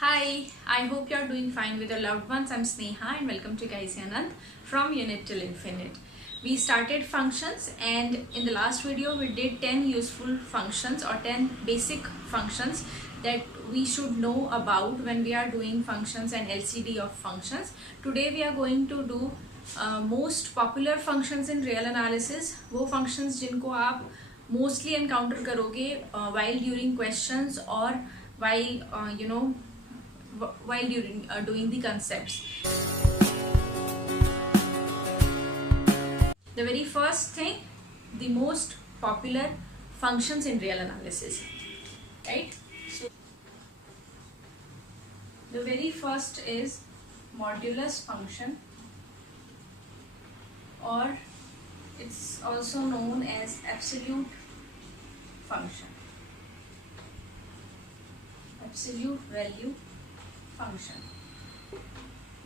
Hi, I hope you're doing fine with your loved ones. I'm Sneha and welcome to Gaisi Anand from Unit till Infinite. We started functions and in the last video we did 10 useful functions or 10 basic functions that we should know about when we are doing functions and LCD of functions. Today we are going to do most popular functions in real analysis. वो functions जिनको आप mostly encounter करोगे while during questions or while while doing the concepts. The very first thing, the most popular functions in real analysis, right? So the very first is modulus function, or it's also known as absolute function, absolute value function.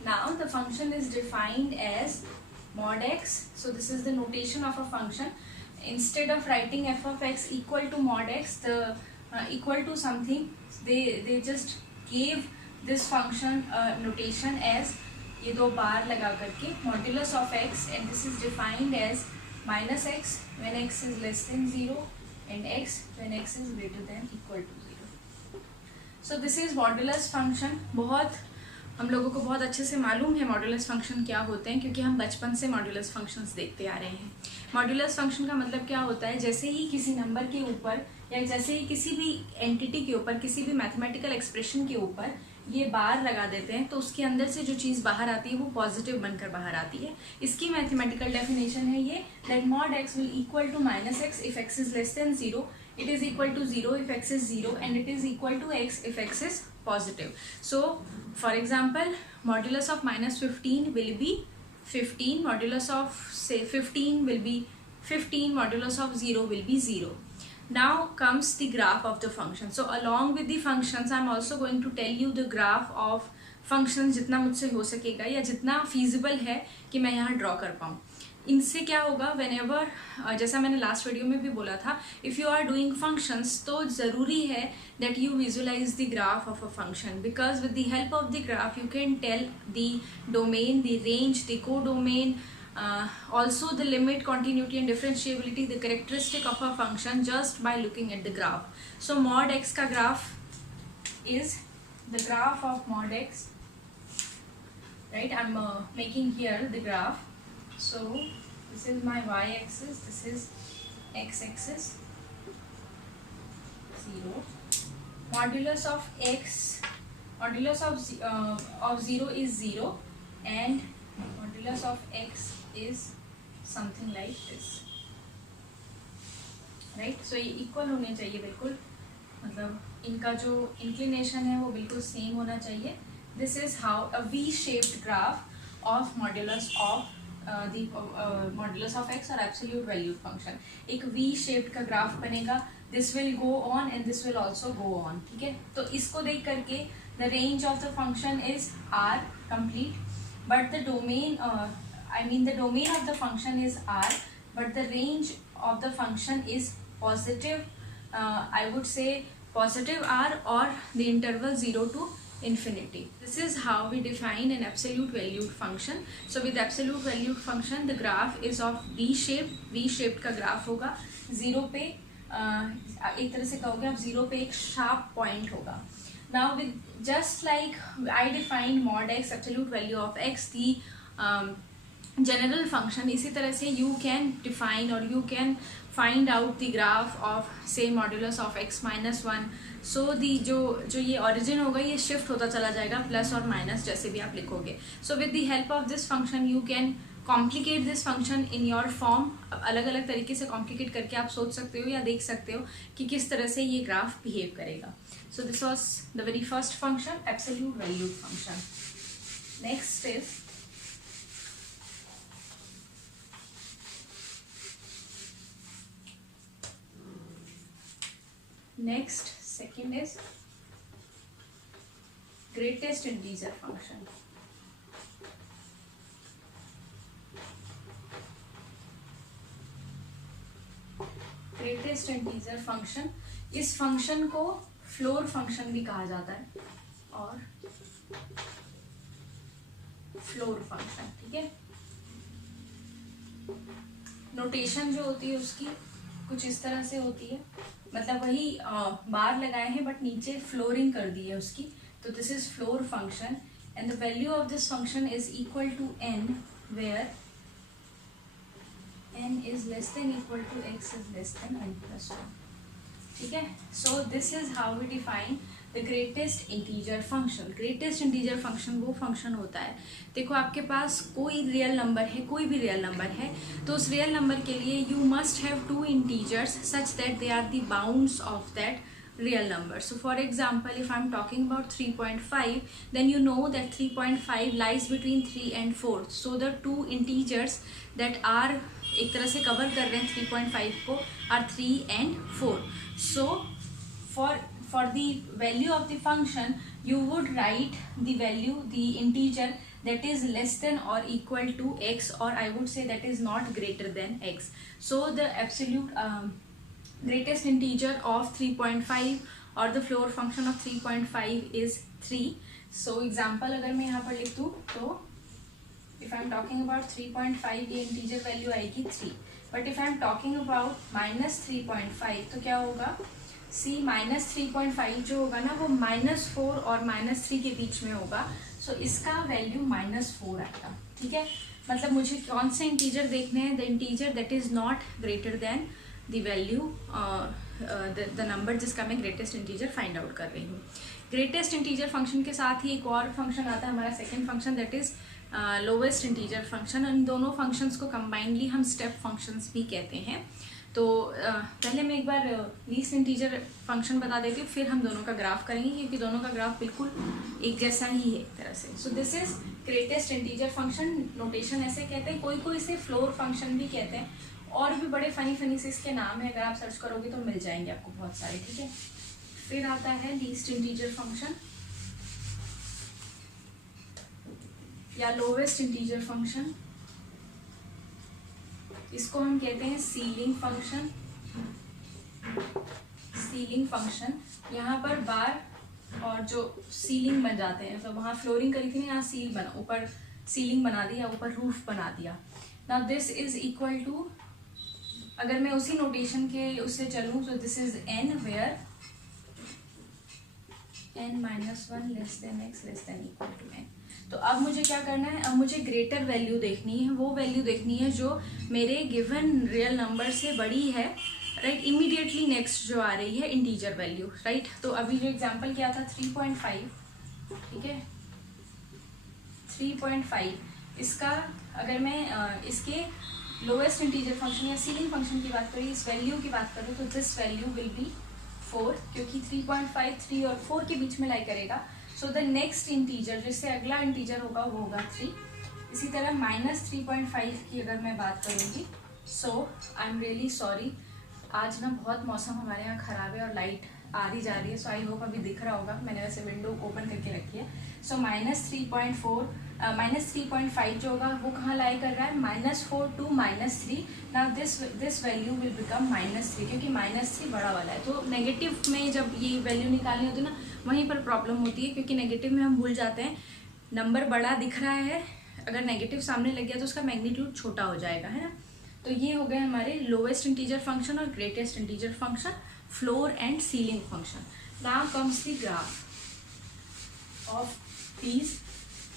Now the function is defined as mod x. So this is the notation of a function. Instead of writing f of x equal to mod x, the equal to something, they just gave this function notation as ये दो बार लगा करके modulus of x, and this is defined as minus x when x is less than 0 and x when x is greater than equal to 0. So this is modulus function. बहुत हम लोगों को बहुत अच्छे से मालूम है मॉड्यूलस फंक्शन क्या होते हैं, क्योंकि हम बचपन से मॉड्यूलस फंक्शंस देखते आ रहे हैं. मॉड्यूलस फंक्शन का मतलब क्या होता है, जैसे ही किसी नंबर के ऊपर या जैसे ही किसी भी एंटिटी के ऊपर, किसी भी मैथमेटिकल एक्सप्रेशन के ऊपर ये बार लगा देते हैं तो उसके अंदर से जो चीज़ बाहर आती है वो पॉजिटिव बनकर बाहर आती है. इसकी मैथमेटिकल डेफिनेशन है ये that mod x will equal to minus x if x is less than 0, it is equal to 0 if x is 0, and it is equal to x if x is positive. So for example, modulus of minus 15 will be 15, modulus of say 15 will be 15, modulus of 0 will be 0. Now comes the graph of the function. So along with the functions I am also going to tell you the graph of functions जितना मुझसे हो सकेगा या जितना feasible है कि मैं यहाँ draw कर पाऊँ. इनसे क्या होगा, whenever जैसा मैंने लास्ट वीडियो में भी बोला था, if you are doing functions तो ज़रूरी है that you visualize the graph of a function, because with the help of the graph you can tell the domain, the range, the codomain, also the limit, continuity and differentiability, the characteristic of a function just by looking at the graph. So mod x का graph is the graph of mod x, right? I'm making here the graph. So this is my y-axis, this is x-axis, 0. Modulus of x, modulus of 0 is 0, and modulus of x is something like this, right? So ये equal होने चाहिए बिल्कुल, मतलब इनका जो inclination है वो बिल्कुल same होना चाहिए. This is how a V-shaped graph of modulus of modulus of x और absolute value function. एक V shaped का ग्राफ बनेगा. This will go on and this will also go on. ठीक है, तो इसको देख करके the range of the function is R complete, but the domain the domain of the function is R, but the range of the function is positive, I would say positive R or the interval 0 to infinity. This is how we define an absolute valued function. So with absolute valued function the graph is of V shaped. V shaped का graph होगा. 0 पे एक तरह से कहोगे आप 0 पे एक sharp point होगा. Now with just like I defined mod x, absolute value of x, the general function, इसी तरह से you can define or you can find out the graph of say modulus of x minus 1. So the जो ये origin होगा ये shift होता चला जाएगा प्लस और माइनस जैसे भी आप लिखोगे. So with the help of this function you can complicate this function in your form. अलग अलग तरीके से complicate करके आप सोच सकते हो या देख सकते हो कि किस तरह से ये ग्राफ behave करेगा. So this was the very first function, absolute valued function. Next is second is greatest integer function. Greatest integer function, इस फंक्शन को फ्लोर फंक्शन भी कहा जाता है और फ्लोर फंक्शन। ठीक है, नोटेशन जो होती है उसकी कुछ इस तरह से होती है, मतलब वही बार लगाए हैं बट नीचे फ्लोरिंग कर दी है उसकी, तो this is floor function and the value of this function is equal to n where n is less than equal to x is less than n plus 1. ठीक है, so this is how we define the greatest integer function. Greatest integer function वो function होता है, देखो आपके पास कोई real number है, कोई भी रियल नंबर है, तो उस रियल नंबर के लिए you must have two integers such that they are the bounds of that real number. So for example, if I'm talking about 3.5, then you know that 3.5 lies between 3 and 4. So the two integers that are एक तरह से cover कर रहे हैं 3.5 को are 3 and 4. So for the value of the function you would write the value, the integer that is less than or equal to x, or I would say that is not greater than x. So the absolute greatest integer of 3.5 or the floor function of 3.5 is 3. So example अगर मैं यहाँ पर लिख दूँ तो if I am talking about 3.5 ये integer value आएगी 3, but if I am talking about minus 3.5 तो क्या होगा, c minus 3.5 जो होगा ना वो -4 और -3 के बीच में होगा, so इसका वैल्यू -4 आएगा। ठीक है, मतलब मुझे कौन से इंटीजर देखने हैं, the integer that is not greater than the value, the number जिसका मैं ग्रेटेस्ट इंटीजर फाइंड आउट कर रही हूँ। ग्रेटेस्ट इंटीजर फंक्शन के साथ ही एक और फंक्शन आता है हमारा second function, that is lowest integer function. इन दोनों फंक्शंस को कंबाइनली हम स्टेप फंक्शंस भी कहते हैं। तो पहले मैं एक बार लीस्ट इंटीजर फंक्शन बता देती हूँ, फिर हम दोनों का ग्राफ करेंगे क्योंकि दोनों का ग्राफ बिल्कुल एक जैसा ही है एक तरह से। सो this is greatest integer function, notation ऐसे कहते हैं, कोई कोई इसे फ्लोर फंक्शन भी कहते हैं, और भी बड़े फनी से इसके नाम है, अगर आप सर्च करोगे तो मिल जाएंगे आपको बहुत सारे। ठीक है, फिर आता है लीस्ट इंटीजर फंक्शन या लोवेस्ट इंटीजर फंक्शन, इसको हम कहते हैं सीलिंग फंक्शन। सीलिंग फंक्शन, यहाँ पर बार और जो सीलिंग बन जाते हैं, तो वहाँ फ्लोरिंग करी थी ना, यहाँ सील बना, ऊपर सीलिंग बना दिया, ऊपर रूफ बना दिया। Now this is equal to, अगर मैं उसी नोटेशन के उससे चलूँ तो this is n where n minus 1 less than x less than equal to n। तो अब मुझे क्या करना है, अब मुझे ग्रेटर वैल्यू देखनी है, वो वैल्यू देखनी है जो मेरे गिवन रियल नंबर से बड़ी है, राइट, इमीडिएटली नेक्स्ट जो आ रही है इंटीजर वैल्यू, राइट। तो अभी जो एग्जांपल किया था 3.5, ठीक है, 3.5 इसका अगर मैं इसके लोएस्ट इंटीजर फंक्शन या सीलिंग फंक्शन की बात करें, इस वैल्यू की बात करें, तो दिस वैल्यू विल बी 4, क्योंकि 3.5 3 और 4 के बीच में लाई करेगा। सो द नेक्स्ट इंटीजर, जिससे अगला इंटीजर होगा वो होगा 3। इसी तरह -3.5 की अगर मैं बात करूँगी, सो आई एम रियली सॉरी, आज ना बहुत मौसम हमारे यहाँ ख़राब है और लाइट आ रही जा रही है, सो आई होप अभी दिख रहा होगा, मैंने वैसे विंडो ओपन करके रखी है। सो -3.5 जो होगा वो कहाँ लाई कर रहा है, -4 to -3। Now this value will become -3, क्योंकि -3 बड़ा वाला है। तो नेगेटिव में जब ये वैल्यू निकालनी होती है ना, वहीं पर प्रॉब्लम होती है, क्योंकि नेगेटिव में हम भूल जाते हैं, नंबर बड़ा दिख रहा है, अगर नेगेटिव सामने लग गया तो उसका मैग्नीट्यूड छोटा हो जाएगा, है ना। तो ये हो गए हमारे लोवेस्ट इंटीजर फंक्शन और greatest integer function, floor and ceiling function. Now comes the graph of these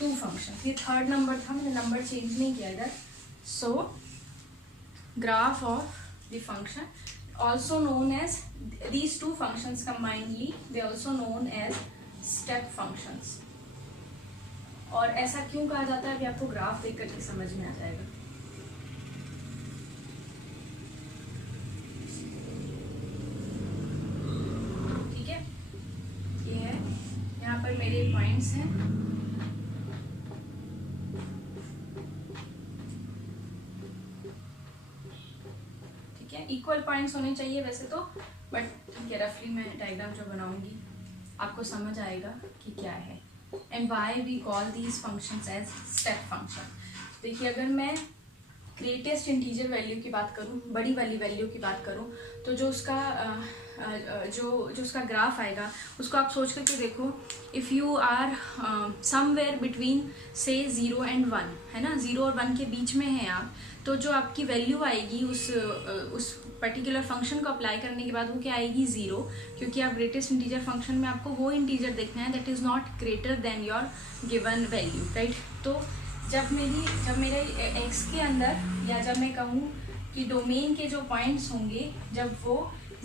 two function. ये थर्ड नंबर था, मैंने नंबर चेंज नहीं किया इधर। सो graph of the function also known as these two functions combinedly, they also known as step functions। और ऐसा क्यों कहा जाता है अभी आपको ग्राफ देख करके समझ में आ जाएगा। ठीक है, ये है, यहाँ पर मेरे पॉइंट्स हैं, इक्वल पॉइंट्स होने चाहिए वैसे तो, बट ठीक है, रफली मैं डायग्राम जो बनाऊंगी आपको समझ आएगा कि क्या है and why we call these functions as step function. देखिए, अगर मैं ग्रेटेस्ट इंटीजर वैल्यू की बात करूं, बड़ी वाली वैल्यू की बात करूं, तो जो उसका जो जो उसका ग्राफ आएगा उसको आप सोच करके देखो. If you are somewhere between से 0 and 1, है ना, 0 और 1 के बीच में है आप, तो जो आपकी वैल्यू आएगी उस पर्टिकुलर फंक्शन को अप्लाई करने के बाद वो क्या आएगी, 0, क्योंकि आप ग्रेटेस्ट इंटीजर फंक्शन में आपको वो इंटीजर देखना है that is not greater than your given value, right. तो जब मेरे x के अंदर, या जब मैं कहूँ कि डोमेन के जो पॉइंट्स होंगे जब वो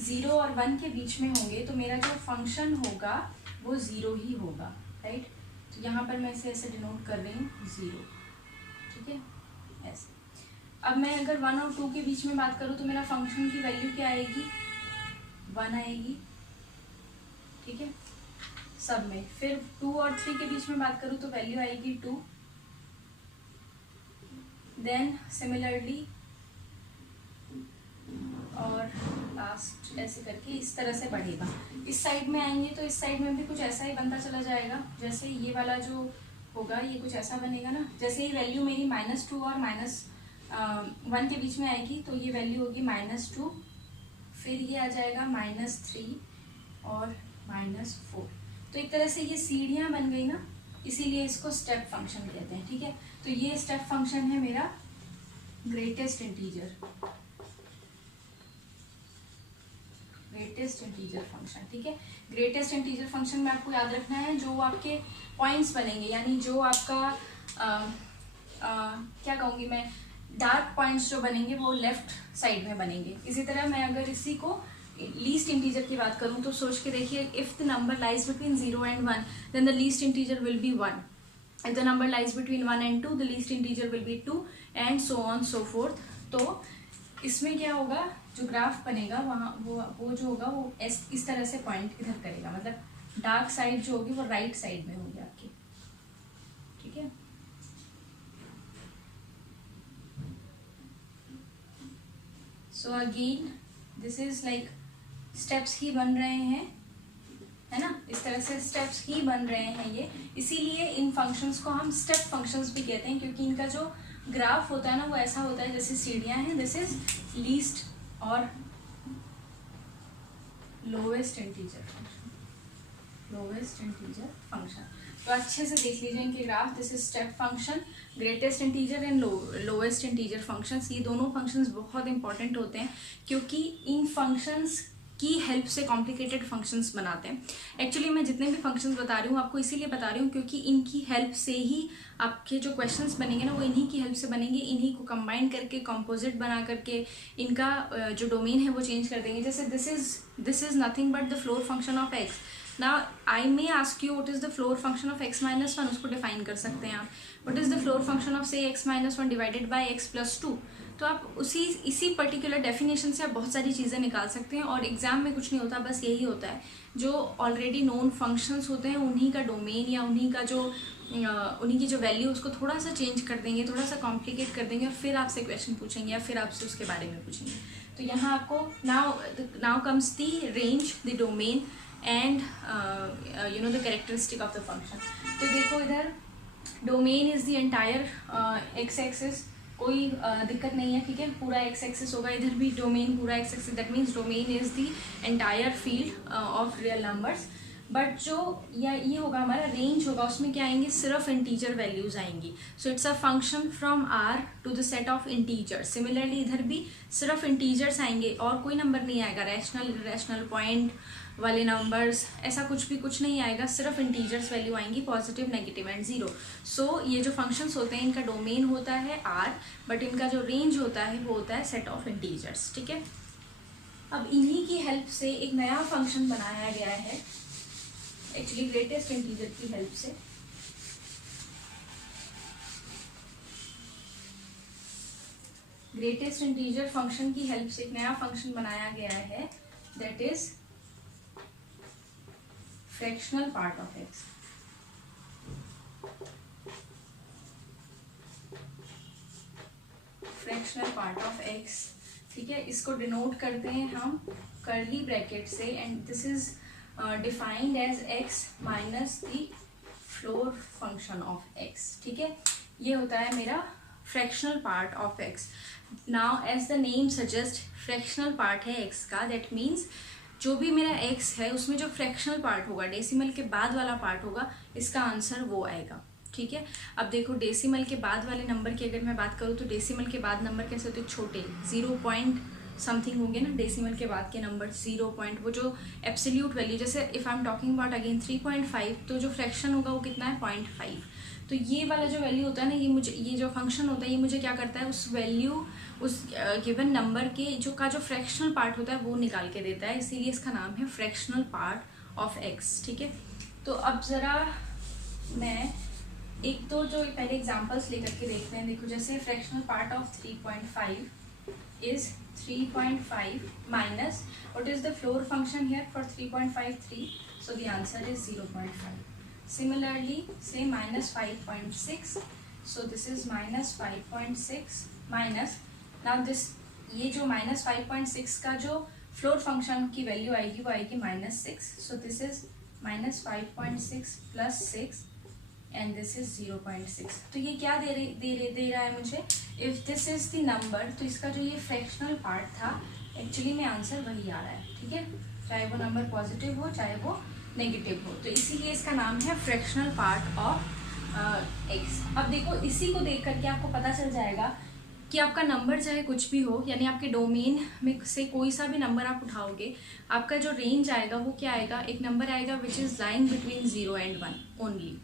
0 और 1 के बीच में होंगे तो मेरा जो फंक्शन होगा वो 0 ही होगा, राइट. तो यहाँ पर मैं इसे ऐसे डिनोट कर रही हूँ 0, ठीक है, ऐसे. अब मैं अगर 1 और 2 के बीच में बात करूँ तो मेरा फंक्शन की वैल्यू क्या आएगी, 1 आएगी, ठीक है, सब में. फिर 2 और 3 के बीच में बात करूँ तो वैल्यू आएगी 2. देन सिमिलरली और लास्ट ऐसे करके इस तरह से बढ़ेगा. इस साइड में आएंगे तो इस साइड में भी कुछ ऐसा ही बनता चला जाएगा. जैसे ये वाला जो होगा ये कुछ ऐसा बनेगा ना. जैसे ही वैल्यू मेरी -2 और -1 के बीच में आएगी तो ये वैल्यू होगी -2, फिर ये आ जाएगा -3 और -4. तो एक तरह से ये सीढ़ियाँ बन गई ना, इसीलिए इसको स्टेप फंक्शन कहते हैं, ठीक है. तो ये स्टेप फंक्शन है मेरा ग्रेटेस्ट इंटीजर फंक्शन, ठीक है. ग्रेटेस्ट इंटीजर फंक्शन में आपको याद रखना है जो आपके पॉइंट्स बनेंगे, यानी जो आपका क्या कहूँगी मैं, डार्क पॉइंट्स जो बनेंगे वो लेफ्ट साइड में बनेंगे. इसी तरह मैं अगर इसी को लीस्ट इंटीजर की बात करूँ तो सोच के देखिए, if the number lies between 0 and 1 then the least integer will be 1. If the number lies between 1 and 2 the least integer will be 2 and so on so forth. तो इसमें क्या होगा, जो ग्राफ बनेगा वहाँ वो जो होगा वो इस तरह से पॉइंट इधर करेगा, मतलब डार्क साइड जो होगी वो राइट साइड में होगी आपकी, ठीक है. So again this is like steps ही बन रहे हैं, है ना, इस तरह से स्टेप्स ही बन रहे हैं ये. इसीलिए इन फंक्शंस को हम स्टेप फंक्शंस भी कहते हैं, क्योंकि इनका जो ग्राफ होता है ना वो ऐसा होता है जैसे सीढ़ियाँ हैं. दिस इज लीस्ट और लोवेस्ट इंटीजर फंक्शन. तो अच्छे से देख लीजिए इनके graph. This is step function, greatest integer and lowest integer functions. ये दोनों फंक्शंस बहुत इंपॉर्टेंट होते हैं क्योंकि इन फंक्शंस की हेल्प से कॉम्प्लिकेटेड फंक्शंस बनाते हैं. एक्चुअली मैं जितने भी फंक्शंस बता रही हूँ आपको इसीलिए बता रही हूँ क्योंकि इनकी हेल्प से ही आपके जो क्वेश्चंस बनेंगे ना वो इन्हीं की हेल्प से बनेंगे. इन्हीं को कंबाइन करके कंपोजिट बना करके इनका जो डोमेन है वो चेंज कर देंगे. जैसे this is nothing but the floor function of x. Now I may ask you what is the floor function of x-1, उसको डिफाइन कर सकते हैं आप. What is the floor function of से x-1 डिवाइडेड बाय x+2. तो आप इसी particular definition से आप बहुत सारी चीज़ें निकाल सकते हैं. और एग्जाम में कुछ नहीं होता, बस यही होता है जो ऑलरेडी नोन फंक्शंस होते हैं उन्हीं का डोमेन या उन्हीं की जो वैल्यू उसको थोड़ा सा चेंज कर देंगे, थोड़ा सा कॉम्प्लिकेट कर देंगे और फिर आपसे क्वेश्चन पूछेंगे या फिर आपसे उसके बारे में पूछेंगे. तो यहाँ आपको now comes the range, the domain and the characteristic of the function. तो देखो इधर domain is the entire x axis, कोई दिक्कत नहीं है, ठीक है, पूरा एक्स एक्सिस होगा. इधर भी डोमेन पूरा x axis, that means domain is the entire field of real numbers. But जो ये होगा हमारा रेंज होगा उसमें क्या आएंगे, सिर्फ इंटीजर वैल्यूज आएंगी. So it's a function from R to the set of integer. Similarly इधर भी सिर्फ इंटीजर्स आएंगे और कोई नंबर नहीं आएगा, रैशनल पॉइंट वाले नंबर्स ऐसा कुछ नहीं आएगा, सिर्फ इंटीजर्स वैल्यू आएंगी, पॉजिटिव, नेगेटिव एंड जीरो. सो ये जो फंक्शंस होते हैं इनका डोमेन होता है आर, बट इनका जो रेंज होता है वो होता है सेट ऑफ इंटीजर्स, ठीक है. अब इन्हीं की हेल्प से एक नया फंक्शन बनाया गया है, एक्चुअली ग्रेटेस्ट इंटीजर की हेल्प से. ग्रेटेस्ट इंटीजर फंक्शन की हेल्प से एक नया फंक्शन बनाया गया है, that is fractional part of x. Fractional part of x, ठीक है. इसको डिनोट करते हैं हम कर्ली ब्रैकेट से and this is defined as x minus the floor function of x, ठीक है. ये होता है मेरा fractional part of x. Now as the name suggest fractional part है x का, दैट मीन्स जो भी मेरा x है उसमें जो फ्रैक्शनल पार्ट होगा, डेसिमल के बाद वाला पार्ट होगा, इसका आंसर वो आएगा। ठीक है, अब देखो डेसिमल के बाद वाले नंबर की अगर मैं बात करूँ तो डेसिमल के बाद नंबर कैसे होते हैं, छोटे, 0 पॉइंट समथिंग होंगे ना डेसिमल के बाद के नंबर, 0 पॉइंट, वो जो एब्सोल्यूट वैल्यू, जैसे if I am talking about again 3.5, तो जो फ्रैक्शन होगा वो कितना है, 0.5। तो ये वाला जो वैल्यू होता है ना, ये जो फंक्शन होता है, ये मुझे क्या करता है, उस वैल्यू, उस गिवन नंबर के जो फ्रैक्शनल पार्ट होता है वो निकाल के देता है, इसीलिए इसका नाम है फ्रैक्शनल पार्ट ऑफ एक्स। ठीक है, तो अब ज़रा मैं एक तो जो पहले एग्जांपल्स लेकर के देखते हैं। देखो, जैसे fractional part of 3.5 is 3.5 minus what is the floor function here for 3.53, so the answer is 0.5. Similarly, say minus 5.6, so this is minus 5.6 minus, now this, ये जो minus 5.6 का जो फ्लोर फंक्शन की वैल्यू आएगी वो आएगी -6, so this is minus 5.6 plus 6 and this is 0.6। तो ये क्या दे रहा है मुझे, if this is the number, तो इसका जो ये फ्रैक्शनल पार्ट था एक्चुअली में आंसर वही आ रहा है। ठीक है, चाहे वो नंबर पॉजिटिव हो चाहे वो नेगेटिव हो, तो इसीलिए इसका नाम है फ्रैक्शनल पार्ट ऑफ एक्स। अब देखो, इसी को देख करके आपको पता चल जाएगा कि आपका नंबर चाहे कुछ भी हो, यानी आपके डोमेन में से कोई सा भी नंबर आप उठाओगे, आपका जो रेंज आएगा वो क्या आएगा, एक नंबर आएगा which is lying between 0 and 1 only,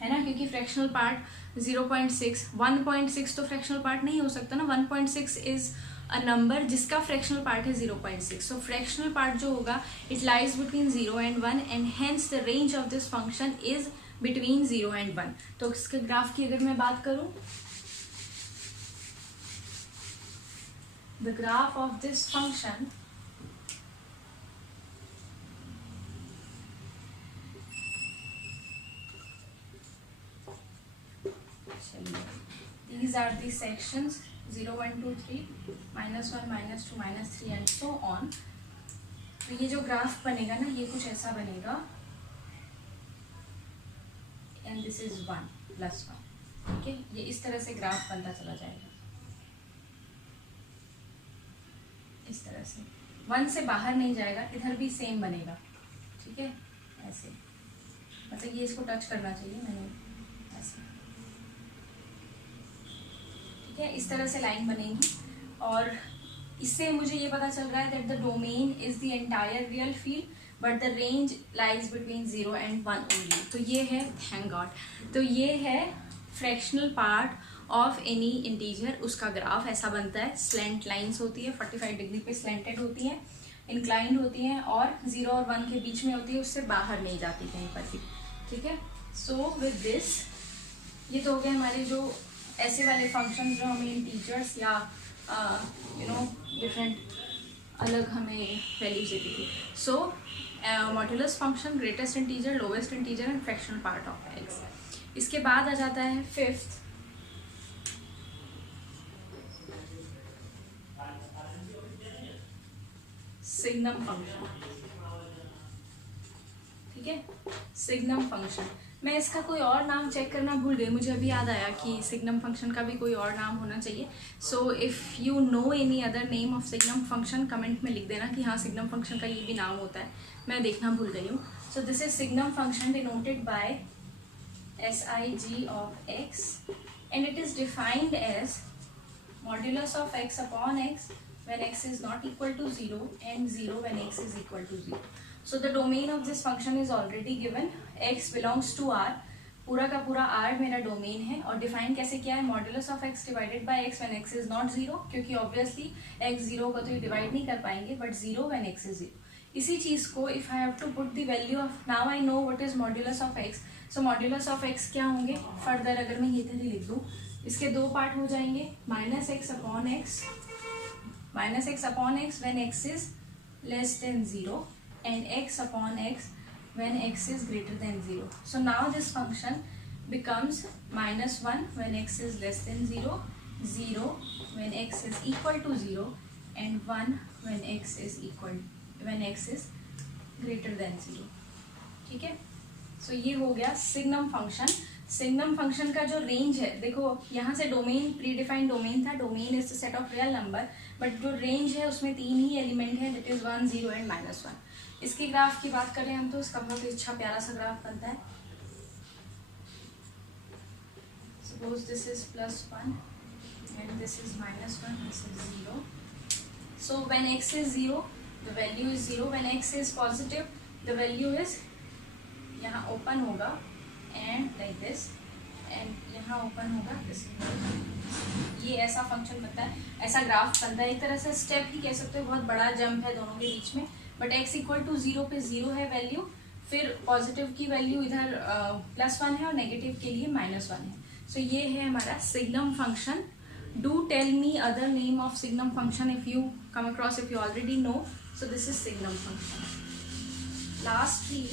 है ना, क्योंकि फ्रैक्शनल पार्ट 0.6, 1.6 तो फ्रैक्शनल पार्ट नहीं हो सकता ना, 1.6 इज अ नंबर जिसका फ्रैक्शनल पार्ट है 0.6, सो फ्रैक्शनल पार्ट जो होगा it lies between 0 and 1 and hence the range of this function is between 0 and 1। तो इसके ग्राफ की अगर मैं बात करूं, the graph of this function these are the sections 0, 1, 2, 3, -1, -2, -3 and so on। तो ये जो ग्राफ बनेगा ना, ये कुछ ऐसा बनेगा, एंड दिस इज 1 + 1। ठीक है, ये इस तरह से ग्राफ बनता चला जाएगा, इस तरह से 1 से बाहर नहीं जाएगा, इधर भी सेम बनेगा। ठीक है, ऐसे, मतलब ये इसको टच करना चाहिए, मैंने ऐसे, इस तरह से लाइन बनेगी, और इससे मुझे ये पता चल रहा है that the domain is the entire real field but the range lies between 0 and 1 only. तो ये है, थैंक गॉड, तो ये है fractional part of any integer, उसका ग्राफ ऐसा बनता है। स्लैंट लाइंस होती है, 45 डिग्री पे स्लैंटेड होती हैं, इंक्लाइंड होती हैं, और 0 और 1 के बीच में होती है, उससे बाहर नहीं जाती कहीं पर भी। ठीक है, सो विद दिस, ये तो हो गए हमारे जो ऐसे वाले फंक्शन जो हमें इंटीजर्स या डिफरेंट अलग हमें वैल्यूज देती थी। So modulus function, greatest integer, lowest integer and fractional part of X. इसके बाद आ जाता है 5th, सिग्नम फंक्शन। ठीक है, सिग्नम फंक्शन, मैं इसका कोई और नाम चेक करना भूल गई, मुझे अभी याद आया कि सिग्नम फंक्शन का भी कोई और नाम होना चाहिए। So if you know any other name of signum function, comment में लिख देना कि हाँ सिग्नम फंक्शन का ये भी नाम होता है, मैं देखना भूल गई हूँ। सो this is signum function denoted by SIG of x and it is defined as modulus of x upon x when x is not equal to 0 and 0 when x is equal to 0. So the domain of this function is already given, x belongs to R, पूरा का पूरा R मेरा domain है, और define कैसे किया है, modulus of x divided by x when x is not 0, क्योंकि ऑब्वियसली x 0 को तो डिवाइड नहीं कर पाएंगे, बट 0 व्हेन x इज 0। इसी चीज को if I have to put the value of, now I know what is modulus of x, so modulus of x क्या होंगे, फर्दर अगर मैं ये तरह लिख दूँ, इसके दो पार्ट हो जाएंगे, -x upon x when x is less than 0 and x upon x when x is greater than 0. So now this function becomes -1 when x is less than 0, 0 when x is equal to 0 and 1 when x is greater than 0. ठीक है, so ये हो गया signum function. Signum function का जो range है, देखो यहाँ से डोमेन प्री डिफाइंड डोमेन था, domain is the set of real number, but जो रेंज है उसमें 3 ही एलिमेंट है, दैट इज 1 0 एंड -1। इसके ग्राफ की बात करें हम तो इसका बहुत अच्छा प्यारा सा ग्राफ बनता है। Suppose this is +1 and this is -1, this is 0. So when x is 0, the value is 0. When x is positive, the value is यहाँ ओपन होगा and like this, and यहाँ ओपन होगा this। ये ऐसा फंक्शन बनता है, ऐसा ग्राफ बनता है। एक तरह से स्टेप ही कह सकते हो, बहुत बड़ा जंप है दोनों के बीच में। बट x इक्वल टू 0 पे 0 है वैल्यू, फिर पॉजिटिव की वैल्यू इधर +1 है और नेगेटिव के लिए -1 है। सो ये है हमारा signum function. Do tell me other name of signum function if you come across, if you already know. So this is signum function. Lastly,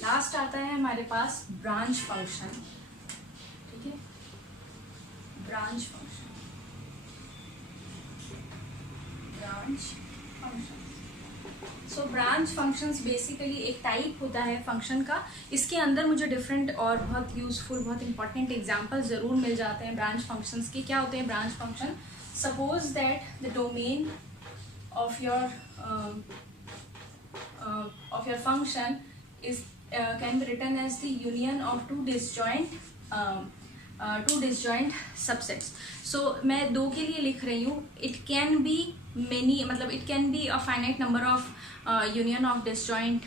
last आता है हमारे पास ब्रांच फंक्शन। ठीक है, ब्रांच फंक्शन, ब्रांच फंक्शन। सो branch functions basically एक type होता है function का। इसके अंदर मुझे डिफरेंट और बहुत यूजफुल, बहुत इंपॉर्टेंट एग्जांपल ज़रूर मिल जाते हैं ब्रांच फंक्शंस के। क्या होते हैं branch function? Suppose that the domain of your function is can be written as the union of two disjoint subsets. So मैं 2 के लिए लिख रही हूँ। इट कैन बी मेनी, मतलब it can be a finite number of union of disjoint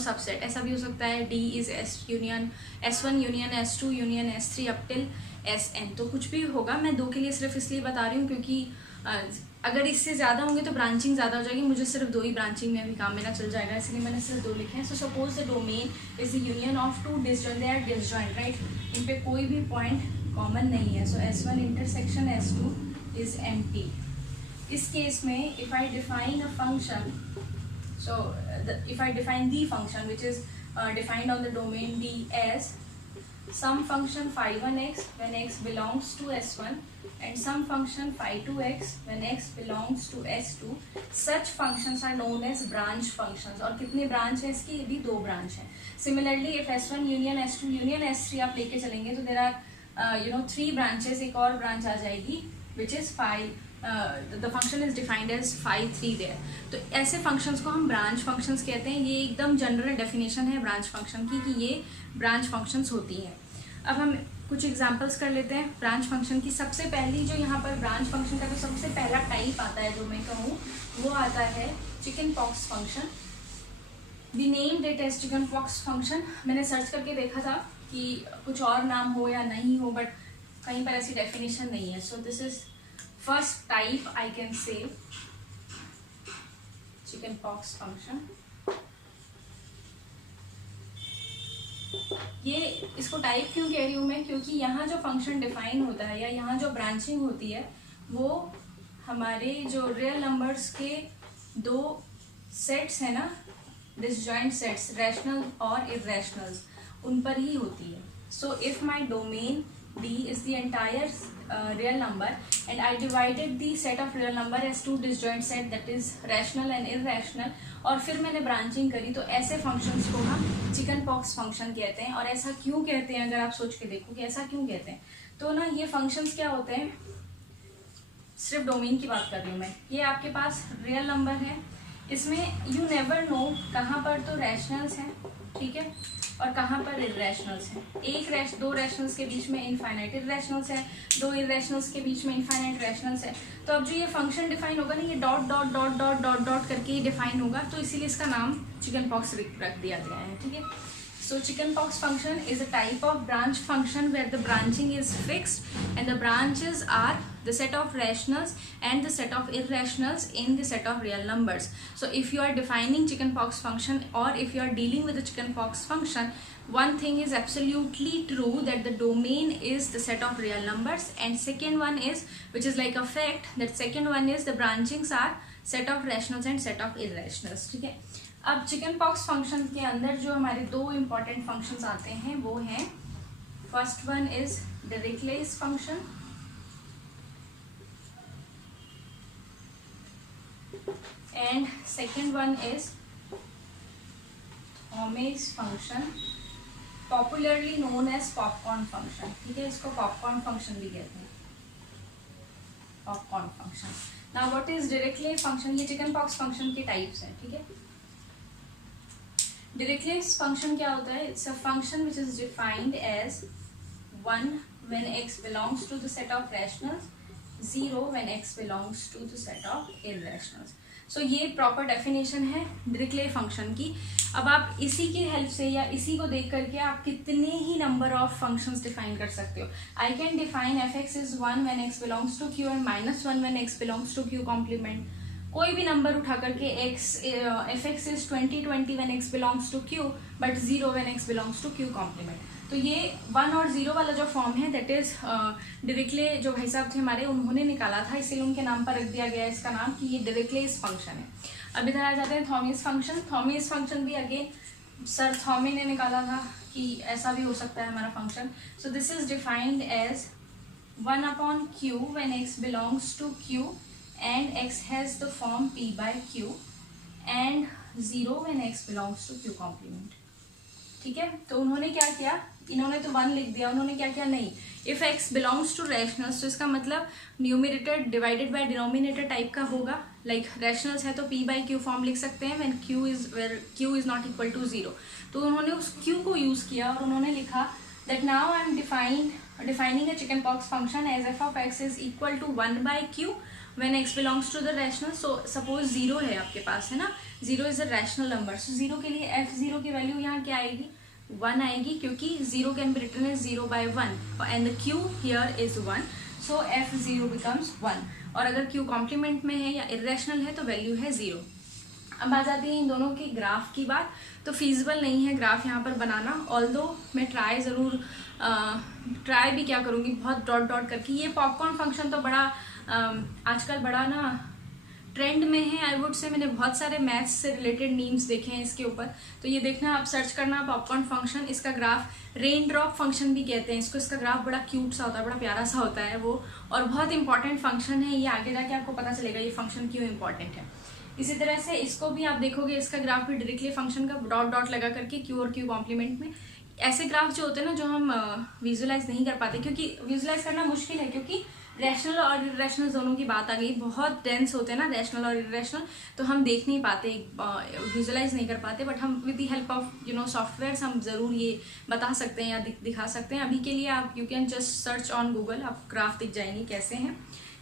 subset. ऐसा भी हो सकता है D is S1 union S2 union S3 up till Sn। तो कुछ भी होगा। मैं 2 के लिए सिर्फ इसलिए बता रही हूँ क्योंकि अगर इससे ज़्यादा होंगे तो ब्रांचिंग ज़्यादा हो जाएगी। मुझे सिर्फ 2 ही ब्रांचिंग में अभी काम मेरा चल जाएगा, इसलिए मैंने सिर्फ 2 लिखे हैं। So suppose the domain is the union of two disjoint, they are disjoint, right. इन पे कोई भी पॉइंट कॉमन नहीं है। So S1 intersection S2 is empty. इस केस में if I define a function, so if I define the function which is defined on the domain D as some function phi1x when x belongs to S1 and some function phi2x when x belongs to S2, such functions are known as branch functions। और कितने branch है इसकी? ये भी 2 branch है। Similarly if S1 union S2 union S3 आप लेके चलेंगे तो there are 3 branches। एक और ब्रांच आ जाएगी which is phi, the function is defined as phi3 there। तो ऐसे फंक्शंस को हम ब्रांच फंक्शंस कहते हैं। ये एकदम जनरल डेफिनेशन है ब्रांच फंक्शन की कि ये ब्रांच फंक्शंस होती हैं। अब हम कुछ एग्जांपल्स कर लेते हैं ब्रांच फंक्शन की। सबसे पहली जो यहाँ पर ब्रांच फंक्शन का जो सबसे पहला टाइप आता है जो मैं कहूँ वो आता है chicken pox function. We named it as chicken pox function. मैंने सर्च करके देखा था कि कुछ और नाम हो या नहीं हो, बट कहीं पर ऐसी डेफिनेशन नहीं है। So this is first type I can say chicken pox function। ये इसको टाइप क्यों कह रही हूँ मैं? क्योंकि यहाँ जो फंक्शन डिफाइन होता है या यहाँ जो ब्रांचिंग होती है वो हमारे जो रियल नंबर्स के 2 सेट्स है ना, डिसजॉइंट सेट्स, रैशनल और इररेशनल्स, उन पर ही होती है। So if my domain D is the entire real number and I divided the set of real number as 2 disjoint set, that is rational and irrational, और फिर मैंने ब्रांचिंग करी, तो ऐसे फंक्शंस को हम चिकन पॉक्स फंक्शन कहते हैं। और ऐसा क्यों कहते हैं? अगर आप सोच के देखो कि ऐसा क्यों कहते हैं, तो ना ये फंक्शंस क्या होते हैं, सिर्फ डोमेन की बात कर रही हूँ मैं। ये आपके पास रियल नंबर है, इसमें यू नेवर नो कहाँ पर तो रैशनल्स हैं, ठीक है, और कहाँ पर इररेशनल्स हैं। 2 रैशनल्स के बीच में इनफाइनाइट इररेशनल्स हैं, 2 इररेशनल्स के बीच में इनफाइनाइट रैशनल्स हैं। तो अब जो ये फंक्शन डिफाइन होगा ना, ये dot dot dot dot dot dot करके डिफाइन होगा, तो इसीलिए इसका नाम चिकन पॉक्स रख दिया गया है, ठीक है। So chickenpox function is a type of branch function where the branching is fixed and the branches are the set of rationals and the set of irrationals in the set of real numbers. So if you are defining chickenpox function or if you are dealing with the chickenpox function, one thing is absolutely true, that the domain is the set of real numbers, and second one is, which is like a fact, that second one is the branchings are set of rationals and set of irrationals, ठीक है। अब chicken pox function के अंदर जो हमारे 2 important functions आते हैं वो हैं, first one is Dirichlet function and second one is Thomas function, popularly known as popcorn function, ठीक है, इसको पॉपकॉर्न फंक्शन भी कहते हैं, popcorn function. Now what is Dirichlet function, ये चिकन पॉक्स फंक्शन के टाइप्स हैं, ठीक है। डिरिचलेट फंक्शन क्या होता है, it's a function which is defined as 1 when x belongs to the set of rationals, 0 when x belongs to the set of irrationals। सो ये proper definition है Dirichlet function की। अब आप इसी की हेल्प से या इसी को देख करके आप कितने ही नंबर ऑफ फंक्शंस डिफाइन कर सकते हो। I can define F X is 1 when x belongs to q and -1 when x belongs to q complement. कोई भी नंबर उठा करके F X is 20 when x belongs to q but 0 when x belongs to q complement. तो ये 1 और 0 वाला जो form है दैट इज डिरिचलेट जो भाई साहब थे हमारे, उन्होंने निकाला था, इसीलिए उनके नाम पर रख दिया गया है इसका नाम कि ये डिरिचलेट फंक्शन है। अब इधर आ जाते हैं थॉमस फंक्शन। थॉमस फंक्शन भी अगेन सर थॉमस ने निकाला था कि ऐसा भी हो सकता है हमारा फंक्शन। So this is defined as 1/q when x belongs to q and x has the form p/q and 0 when x belongs to q complement, ठीक है। तो उन्होंने क्या किया, इन्होंने तो 1 लिख दिया, उन्होंने क्या किया, नहीं, if x belongs to rationals तो इसका मतलब numerator divided by denominator type का होगा। लाइक रैशनल्स है तो p/q फॉर्म लिख सकते हैं when q is not equal to 0। तो उन्होंने उस q को यूज किया और उन्होंने लिखा that now I am defining a chicken pox function as f of x is equal to 1/q when x belongs to the rational। So suppose 0 है आपके पास, है ना, 0 is a rational number. So 0 के लिए f0 की value यहाँ क्या आएगी, 1 आएगी, क्योंकि 0 can be written as 0/1 and the q here is 1, so f0 becomes 1। और अगर q कॉम्प्लीमेंट में है या इरेशनल है तो वैल्यू है 0। अब आ जाती है इन दोनों की ग्राफ की बात। तो फीजिबल नहीं है ग्राफ यहाँ पर बनाना, ऑल्दो मैं ट्राई भी क्या करूँगी, बहुत डॉट डॉट करके। ये पॉपकॉर्न फंक्शन तो बड़ा आजकल बड़ा ना ट्रेंड में है, आई वुड से। मैंने बहुत सारे मैथ्स से रिलेटेड मीम्स देखे हैं इसके ऊपर, तो ये देखना, आप सर्च करना पॉपकॉर्न फंक्शन। इसका ग्राफ रेन ड्रॉप फंक्शन भी कहते हैं इसको। इसका ग्राफ बड़ा क्यूट सा होता है, बड़ा प्यारा सा होता है वो, और बहुत इंपॉर्टेंट फंक्शन है ये। आगे जाके आपको पता चलेगा ये फंक्शन क्यों इंपॉर्टेंट है। इसी तरह से इसको भी आप देखोगे, इसका ग्राफ भी डिरिचलेट फंक्शन का डॉट डॉट लगा करके क्यू और क्यू कॉम्प्लीमेंट में। ऐसे ग्राफ जो होते हैं ना, जो हम विजुलाइज नहीं कर पाते, क्योंकि विजुलाइज करना मुश्किल है, क्योंकि रैशनल और इरेशनल दोनों की बात आ गई। बहुत डेंस होते हैं ना रैशनल और इरेशनल, तो हम देख नहीं पाते, विजुलाइज नहीं कर पाते। बट हम with the help of software हम ज़रूर ये बता सकते हैं या दिखा सकते हैं। अभी के लिए आप you can just search on Google, आप ग्राफ दिख जाएंगे कैसे हैं।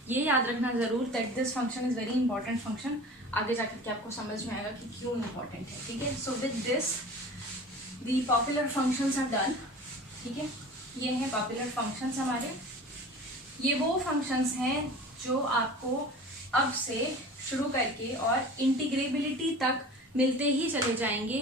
ये याद रखना ज़रूर that this function is very important function. आगे जाकर के आपको समझ में आएगा कि क्यों इंपॉर्टेंट है, ठीक है। So with this the popular functions are done, ठीक है। ये हैं पॉपुलर फंक्शंस हमारे। ये वो फंक्शंस हैं जो आपको अब से शुरू करके और इंटीग्रेबिलिटी तक मिलते ही चले जाएंगे,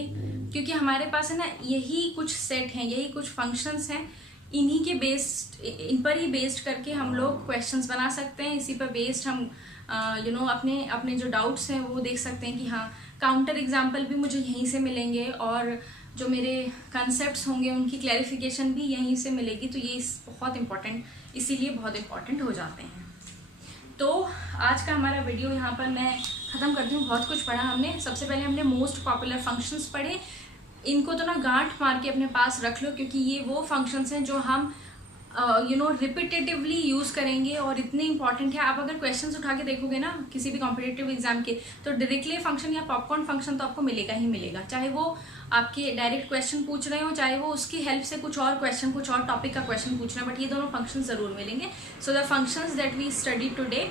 क्योंकि हमारे पास है ना यही कुछ सेट हैं, यही कुछ फंक्शंस हैं। इन्हीं के बेस्ड, इन पर ही बेस्ड करके हम लोग क्वेश्चंस बना सकते हैं। इसी पर बेस्ड हम अपने जो डाउट्स हैं वो देख सकते हैं कि हाँ, काउंटर एग्जाम्पल भी मुझे यहीं से मिलेंगे और जो मेरे कंसेप्ट्स होंगे उनकी क्लैरिफिकेशन भी यहीं से मिलेगी। तो ये बहुत इंपॉर्टेंट, इसीलिए बहुत इंपॉर्टेंट हो जाते हैं। तो आज का हमारा वीडियो यहाँ पर मैं ख़त्म करती हूँ। बहुत कुछ पढ़ा हमने। सबसे पहले हमने मोस्ट पॉपुलर फंक्शंस पढ़े। इनको तो ना गांठ मार के अपने पास रख लो, क्योंकि ये वो फंक्शंस हैं जो हम रिपीटेटिवली यूज़ करेंगे और इतने इंपॉर्टेंट है। आप अगर क्वेश्चंस उठा के देखोगे ना किसी भी कॉम्पिटिटिव एग्जाम के, तो डिरिचलेट फंक्शन या पॉपकॉर्न फंक्शन तो आपको मिलेगा ही मिलेगा, चाहे वो आपके डायरेक्ट क्वेश्चन पूछ रहे हो, चाहे वो उसकी हेल्प से कुछ और क्वेश्चन, कुछ और टॉपिक का क्वेश्चन पूछ रहे हैं, बट ये दोनों फंक्शन जरूर मिलेंगे। So the functions that we study today,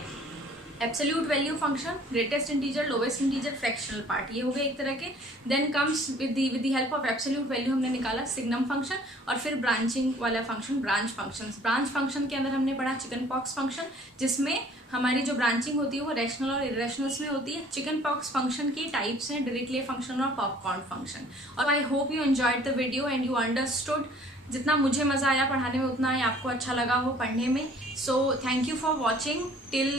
absolute value function, greatest integer, lowest integer, fractional part, ये हो गए एक तरह के। Then comes with the help of absolute value हमने निकाला सिग्नम फंक्शन, और फिर ब्रांचिंग वाला function branch function. Branch function के अंदर हमने पढ़ा चिकन पॉक्स फंक्शन, जिसमें हमारी जो ब्रांचिंग होती है वो रैशनल और इरेशनल्स में होती है। चिकन पॉक्स फंक्शन की टाइप्स हैं डिरिचलेट फंक्शन और पॉपकॉर्न फंक्शन। और I hope you enjoyed the video and you understood. जितना मुझे मज़ा आया पढ़ाने में उतना ही आपको अच्छा लगा हो पढ़ने में। So thank you for watching till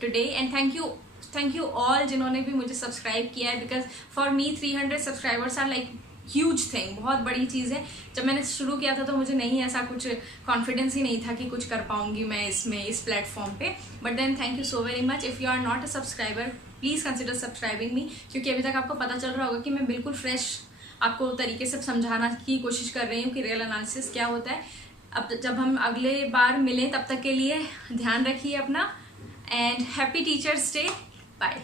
today and thank you all जिन्होंने भी मुझे सब्सक्राइब किया है, because for me 300 subscribers are like huge thing, बहुत बड़ी चीज़ है। जब मैंने शुरू किया था तो मुझे नहीं ऐसा कुछ कॉन्फिडेंस ही नहीं था कि कुछ कर पाऊंगी मैं इसमें, इस प्लेटफॉर्म पे। But then thank you so very much. If you are not a subscriber please consider subscribing me, क्योंकि अभी तक आपको पता चल रहा होगा कि मैं बिल्कुल फ्रेश आपको तरीके से समझाना की कोशिश कर रही हूँ कि रियल एनालिसिस क्या होता है। अब जब हम अगले बार मिलें तब तक के लिए ध्यान रखिए अपना, and happy teachers day, bye.